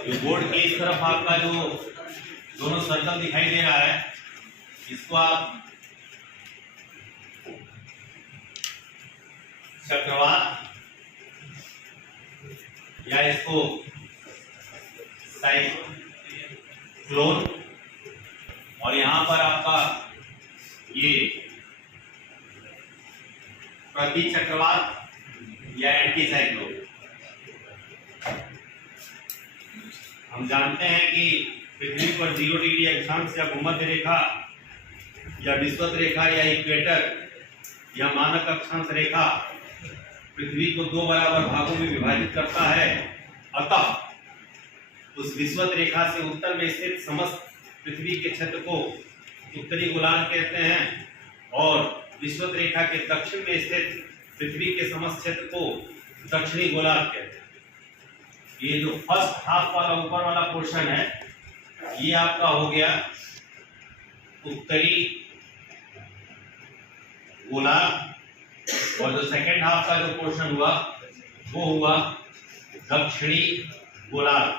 जो बोर्ड के इस तरफ आपका जो दोनों सर्कल दिखाई दे रहा है, इसको आप चक्रवात या इसको साइक्लोन, और यहाँ पर आपका ये प्रति चक्रवात या एंटी साइक्लोन। हम जानते हैं कि पृथ्वी पर 0 डिग्री अक्षांश या भूमध्य रेखा या विषुवत रेखा या इक्वेटर या मानक अक्षांश रेखा पृथ्वी को 2 बराबर भागों में विभाजित करता है। अतः उस विषुवत रेखा से उत्तर में स्थित समस्त पृथ्वी के क्षेत्र को उत्तरी गोलार्ध कहते हैं, और विषुवत रेखा के दक्षिण में स्थित पृथ्वी के समस्त क्षेत्र को दक्षिणी गोलार्ध कहते हैं। ये जो फर्स्ट हाफ वाला ऊपर वाला पोर्शन है, ये आपका हो गया उत्तरी गोलार्ध, और जो सेकेंड हाफ का जो पोर्शन हुआ वो हुआ दक्षिणी गोलार्ध।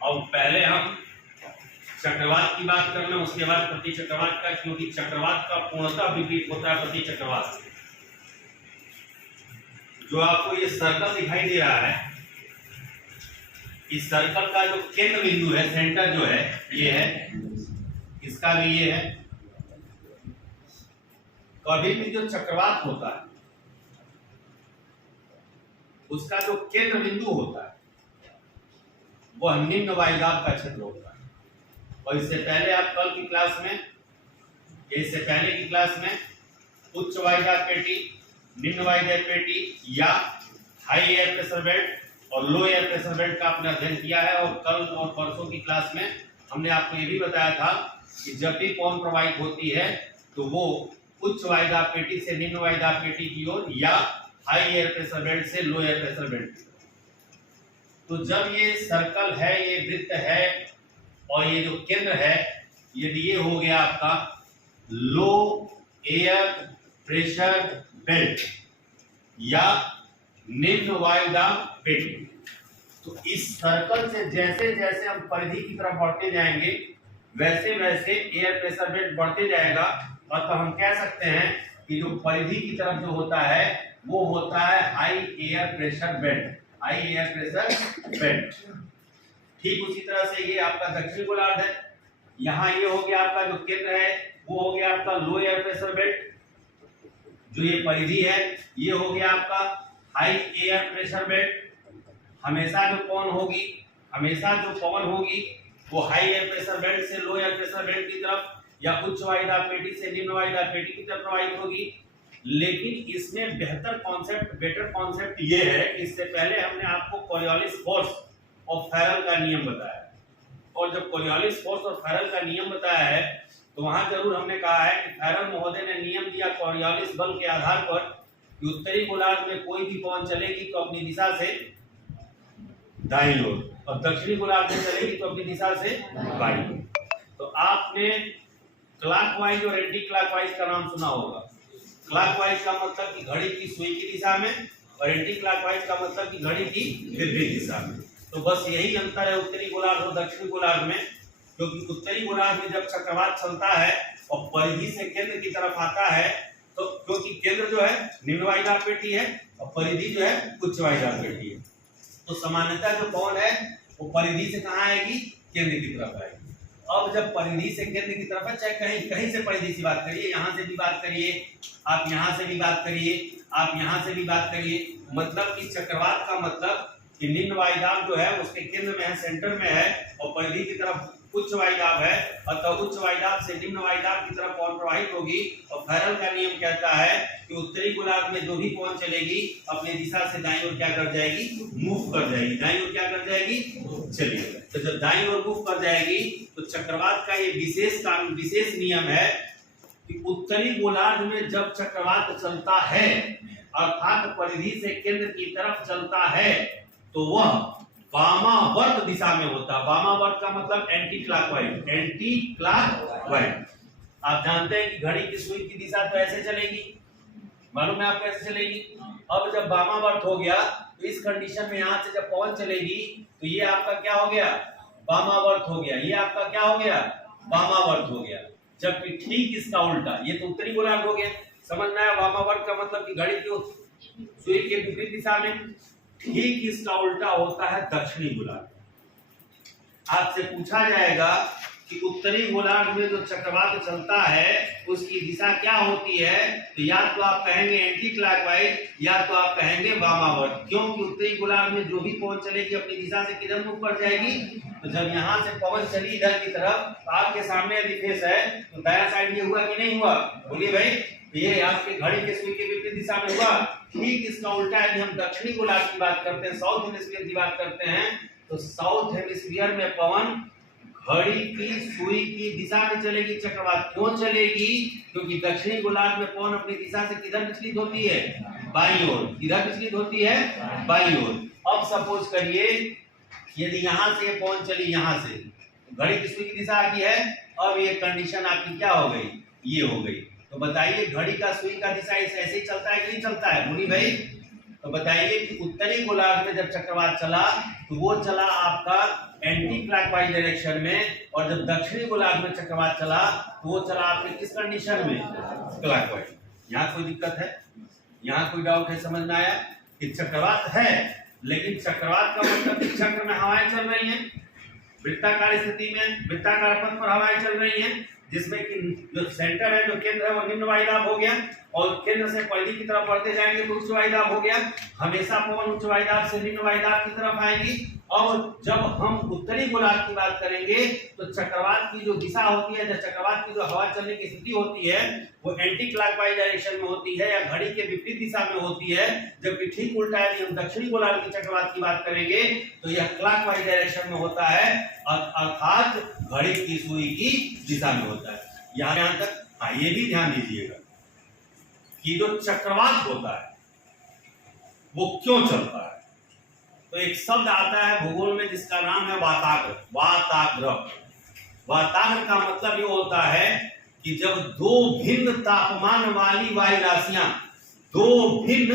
अब पहले हम चक्रवात की बात कर लें, उसके बाद प्रति चक्रवात का, क्योंकि चक्रवात का पूर्णतः विपरीत होता है प्रति चक्रवात से। जो आपको ये सर्कल दिखाई दे रहा है, इस सर्कल का जो केंद्र बिंदु है, सेंटर जो है ये है, इसका भी ये है। कभी भी जो चक्रवात होता है उसका जो केंद्र बिंदु होता है वह निम्न वायुदाब का क्षेत्र होता है। और इससे पहले आप कल की क्लास में, इससे पहले की क्लास में उच्च वायुदाब पेटी, निम्न वायुदाब पेटी या हाई एयर प्रेशर बेल्ट और लो एयर प्रेशर बेल्ट का आपने अध्ययन किया है। और कल और परसों की क्लास में हमने आपको ये भी बताया था कि जब भी पवन प्रवाहित होती है तो वो उच्च वायुदाब पेटी से निम्न वायुदाब पेटी की ओर या हाई एयर प्रेशर बेल्ट से लो एयर प्रेशर बेल्ट। तो जब ये सर्कल है, ये वृत्त है, और ये जो केंद्र है, यदि ये हो गया आपका लो एयर प्रेशर बेल्ट या निम्न वायुदाब पेटी, तो इस सर्कल से जैसे जैसे हम परिधि की तरफ बढ़ते जाएंगे वैसे वैसे एयर प्रेशर बेल्ट बढ़ते जाएगा। और तो हम कह सकते हैं कि जो परिधि की तरफ जो होता है वो होता है high air pressure belt, high air pressure belt. ठीक उसी तरह से ये आपका दक्षिणी गोलार्ध है, यहाँ ये हो गया आपका जो केंद्र है वो हो गया आपका लो एयर प्रेशर बेल्ट। जो ये परिधि है ये हो गया आपका हाई एयर प्रेशर बेल्ट। हमेशा जो पवन होगी वो हाई एयर प्रेशर बेल्ट से लो एयर प्रेशर बेल्ट की तरफ या उच्च वायुदाब पेटी से निम्न वायुदाब पेटी की तरफ प्रवाहित होगी। लेकिन इसमें बेटर कॉन्सेप्ट ये है कि इससे पहले हमने आपको कोरियोलिस फोर्स और फेरल का नियम बताया, और जब कोरियोलिस फोर्स और फेरल का नियम बताया है तो वहां जरूर हमने कहा है कि फेरल महोदय ने नियम दिया कोरियोलिस बल के आधार पर कि उत्तरी गोलार्ध में कोई भी पवन चलेगी तो अपनी दिशा से दाईं ओर, और दक्षिणी गोलार्ध में चलेगी तो अपनी दिशा से बाईं ओर। तो आपने क्लॉकवाइज और एंटी क्लॉकवाइज का नाम सुना होगा। क्लॉकवाइज का मतलब कि घड़ी की सुई की दिशा में, और एंटी क्लॉकवाइज का मतलब कि घड़ी की विपरीत दिशा में। तो बस यही अंतर है उत्तरी गोलार्ध और दक्षिणी गोलार्ध में, क्योंकि उत्तरी गोलार्ध में जब चक्रवात चलता है और परिधि से केंद्र की तरफ आता है, तो क्योंकि केंद्र जो है निम्न वायुदाब पेटी है और परिधि जो है उच्च वायुदाब पेटी है, तो सामान्यतः जो पवन है वो परिधि से कहाँ आएगी, केंद्र की तरफ आएगी। अब जब परिधि से केंद्र की तरफ है, चाहे कहीं से परिधि से बात करिए, यहाँ से भी बात करिए, आप यहाँ से भी बात करिए, आप यहाँ से भी बात करिए, मतलब कि चक्रवात का मतलब कि निम्न वायुदाब जो है उसके केंद्र में है, सेंटर में है, और परिधि की तरफ उच्च वायुदाब है, अतः उच्च वायुदाब से निम्न वायुदाब की तरफ पवन प्रवाहित होगी। और फेरल का नियम कहता है कि उत्तरी गोलार्ध में जो भी पवन चलेगी अपनी दिशा से दाईं ओर क्या कर जाएगी, मूव कर जाएगी, दाईं ओर क्या कर जाएगी, चलिए। तो जब दाईं ओर मूव कर जाएगी तो चक्रवात का ये विशेष नियम है कि उत्तरी गोलार्ध में जब चक्रवात चलता है अर्थात परिधि से केंद्र की तरफ चलता है तो वह वामावर्त दिशा में होता है। वामावर्त का मतलब एंटी क्लॉकवाइज, एंटी क्लॉकवाइज। आप जानते हैं कि घड़ी की सुई की दिशा तो ऐसे चलेगी, मालूम है आपको ऐसे चलेगी। अब जब वामावर्त हो गया तो इस कंडीशन में यहाँ से जब पवन चलेगी तो ये आपका क्या हो गया, वामावर्त हो गया, ये आपका क्या हो गया, वामावर्त हो गया। जबकि ठीक इसका उल्टा, ये तो उत्तरी गोलार्ध हो गया, समझ में आया। वामावर्त का मतलब कि घड़ी की सुई के विपरीत दिशा में, ठीक इसका उल्टा होता है दक्षिणी गोलार्ध। आपसे पूछा जाएगा कि उत्तरी गोलार्ध में जो चक्रवात चलता है उसकी दिशा क्या होती है, तो या तो आप कहेंगे एंटी क्लॉकवाइज या तो आप कहेंगे वामावर्त। क्योंकि उत्तरी गोलार्ध में जो भी पवन चलेगी अपनी दिशा से किधर मुख कर जाएगी, तो जब यहाँ से पवन चली इधर की तरफ, तो आपके सामने यदि फेस है तो दाया साइड ये हुआ कि नहीं हुआ, बोलिए भाई। ये आपके घड़ी के सुई के विपरीत दिशा में हुआ। ठीक इसका उल्टा यदि हम दक्षिणी गोलार्ध की बात करते हैं, साउथ हेमिस्फीयर की बात करते हैं, तो साउथ हेमिस्फीयर में पवन घड़ी की सुई की दिशा में चलेगी चक्रवात। क्यों चलेगी, क्योंकि दक्षिणी गोलार्ध में पवन अपनी दिशा से किधर विचलित होती है, बाईं ओर। किधर विचलित होती है, बाईं ओर। अब सपोज करिए यदि यहाँ से पवन चली, यहाँ से घड़ी की सुई की दिशा आती है, अब ये कंडीशन आपकी क्या हो गई, ये हो गई। तो बताइए घड़ी का सुई का दिशा ऐसे ही चलता है कि नहीं चलता है, बोली भाई। तो बताइए कि उत्तरी गोलार्ध में जब चक्रवात चला तो वो चला आपका एंटी क्लॉकवाइज डायरेक्शन में, और जब दक्षिणी गोलार्ध में चक्रवात चला तो वो चला आपके किस कंडीशन में, क्लॉकवाइज। यहाँ कोई दिक्कत है, यहाँ कोई डाउट है, समझ में आया कि चक्रवात है, लेकिन चक्रवात का मतलब चक्र में हवाएं चल रही हैं, वृत्ताकार स्थिति में वृत्ताकार पथ पर हवाएं चल रही हैं, जिसमें कि जो सेंटर है, जो केंद्र है, वो निम्न वायुदाब हो गया, और केंद्र से परिधि की तरफ बढ़ते जाएंगे तो उच्च वायुदाब हो गया। हमेशा पवन उच्च वायुदाब से निम्न वायुदाब की तरफ आएगी। और जब हम उत्तरी गोलार्ध की बात करेंगे तो चक्रवात की जो दिशा होती है, जब चक्रवात की जो हवा चलने की स्थिति होती है, वो एंटी क्लॉकवाइज डायरेक्शन में होती है या घड़ी के विपरीत दिशा में होती है। जबकि ठीक उल्टा यदि हम दक्षिणी गोलार्ध की चक्रवात की बात करेंगे तो यह क्लॉकवाइज डायरेक्शन में होता है, अर्थात घड़ी की सुई की दिशा में होता है। यहाँ तक हाँ, ये भी ध्यान दीजिएगा कि जो चक्रवात होता है वो क्यों चलता है। तो एक शब्द आता है भूगोल में जिसका नाम है वाताग्र। वाताग्र, वाताग्र का मतलब ये होता है कि जब दो भिन्न तापमान वाली वायु राशियां, दो भिन्न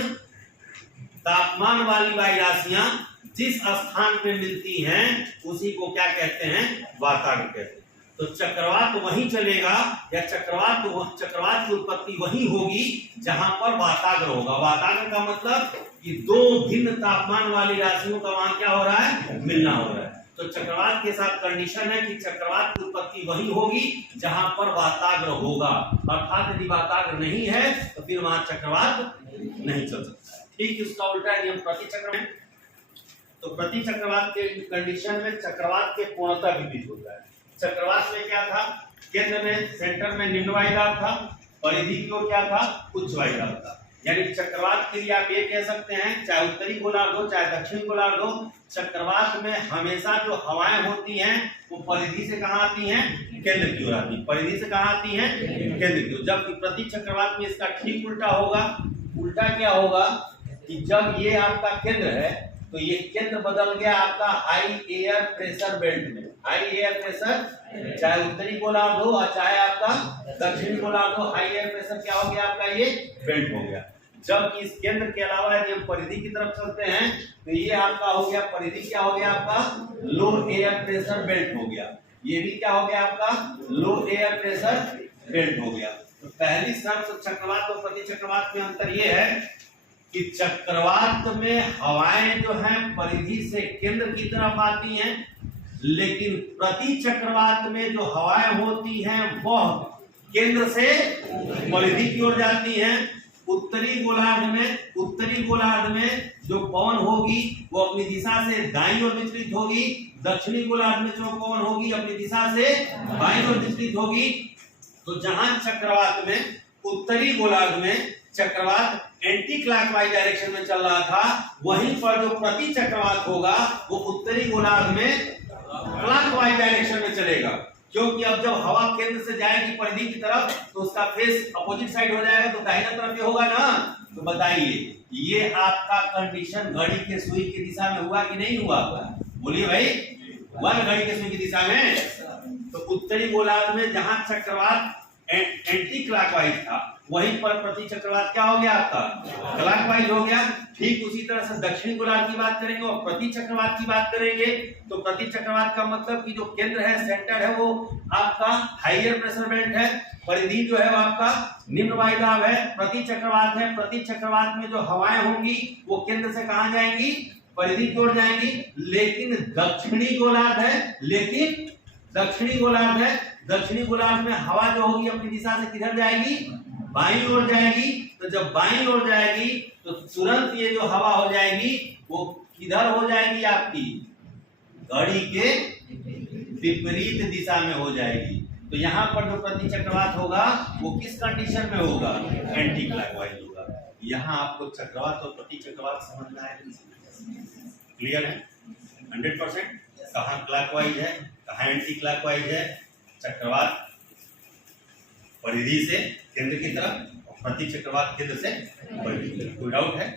तापमान वाली वायु राशियां जिस स्थान पे मिलती हैं उसी को क्या कहते हैं, वाताग्र कहते हैं। तो चक्रवात वहीं चलेगा या चक्रवात की उत्पत्ति वहीं होगी जहां पर वाताग्र होगा। वाताग्र का मतलब कि दो भिन्न तापमान वाली राशियों का वहां क्या हो रहा है, मिलना हो रहा है। तो चक्रवात के साथ कंडीशन है कि चक्रवात की उत्पत्ति वहीं होगी जहां पर वाताग्र होगा, अर्थात यदि वाताग्र नहीं है तो फिर वहां चक्रवात नहीं चल सकता है। ठीक इसका उल्टा है, प्रति चक्र में, तो प्रति चक्रवात के कंडीशन में चक्रवात के पूर्णतः विपरीत होता है। चक्रवात में क्या था, केंद्र में सेंटर में निम्न वायुदाब था, परिधि की ओर क्या था, उच्च वायुदाब था। यानी चक्रवात के लिए आप ये कह सकते हैं, चाहे उत्तरी गोलार्ध हो चाहे दक्षिणी गोलार्ध हो, चक्रवात में हमेशा जो हवाएं होती हैं वो परिधि से कहाँ आती हैं, केंद्र की ओर आती हैं। परिधि से कहाँ आती हैं, केंद्र की ओर। जबकि प्रति चक्रवात में इसका ठीक उल्टा होगा। उल्टा क्या होगा कि जब ये आपका केंद्र है तो ये केंद्र बदल गया आपका हाई एयर प्रेशर बेल्ट में। हाई एयर प्रेशर, चाहे उत्तरी गोलार्ध हो और चाहे आपका दक्षिणी गोलार्ध हो, हाई एयर प्रेशर क्या हो गया आपका, ये बेल्ट हो गया। जबकि इस केंद्र के अलावा यदि हम परिधि की तरफ चलते हैं तो ये आपका हो गया, परिधि क्या हो गया आपका, लो एयर प्रेशर बेल्ट हो गया। ये भी क्या हो गया आपका, लो एयर प्रेशर बेल्ट हो गया। तो पहली शर्त चक्रवात और प्रति चक्रवात में अंतर ये है कि चक्रवात में हवाएं जो हैं परिधि से केंद्र की तरफ आती हैं, लेकिन प्रति चक्रवात में जो हवाएं होती हैं वह केंद्र से परिधि की ओर जाती हैं। उत्तरी गोलार्ध में जो पवन होगी वो अपनी दिशा से दाईं ओर विचलित होगी, दक्षिणी गोलार्ध में जो पवन होगी अपनी दिशा से बाईं ओर विचलित होगी। तो जहां चक्रवात में उत्तरी गोलार्ध में चक्रवात एंटी क्लॉकवाइज डायरेक्शन में चल रहा था, वहीं पर जो प्रति चक्रवात होगा वो उत्तरी गोलार्ध में क्लॉकवाइज डायरेक्शन में चलेगा। क्योंकि अब जब हवा केंद्र से जाएगी परिधि की तरफ तो उसका फेस अपोजिट साइड हो जाएगा, तो दाहिना तरफ ये होगा ना। तो बताइए ये आपका कंडीशन घड़ी के सुई की दिशा में हुआ कि नहीं हुआ, बोलिए भाई, हुआ घड़ी के सुई की दिशा में। तो उत्तरी गोलार्ध में जहां चक्रवात एंटी क्लॉकवाइज था वहीं पर प्रति चक्रवात क्या हो गया आपका क्लॉकवाइज हो गया। ठीक उसी तरह से दक्षिणी गोलार्ध की बात करेंगे और प्रति चक्रवात की बात करेंगे तो प्रति चक्रवात का मतलब कि जो केंद्र है सेंटर है वो आपका हाइयर प्रेशर बेल्ट है, परिधि जो है वो आपका निम्न वायुदाब है, प्रति चक्रवात है। प्रति चक्रवात में जो हवाएं होंगी वो केंद्र से कहां जाएंगी परिधि की ओर जाएंगी। लेकिन दक्षिणी गोलार्ध है, दक्षिणी गोलार्ध में हवा जो होगी अपनी दिशा से किधर जाएगी बाईं ओर जाएगी। तो जब बाईं ओर जाएगी तो तुरंत ये जो हवा हो जाएगी वो किधर हो जाएगी आपकी घड़ी के विपरीत दिशा में हो जाएगी। तो यहाँ पर जो प्रति चक्रवात होगा वो किस कंडीशन में होगा एंटी क्लॉकवाइज होगा। यहाँ आपको चक्रवात और प्रति चक्रवात समझना है, क्लियर है 100%। कहाँ क्लॉकवाइज है कहाँ एंटी क्लॉकवाइज है, चक्रवात परिधि से केंद्र की तरफ और प्रति चक्रवात केंद्र से परिधि की तरफ। कोई डाउट है?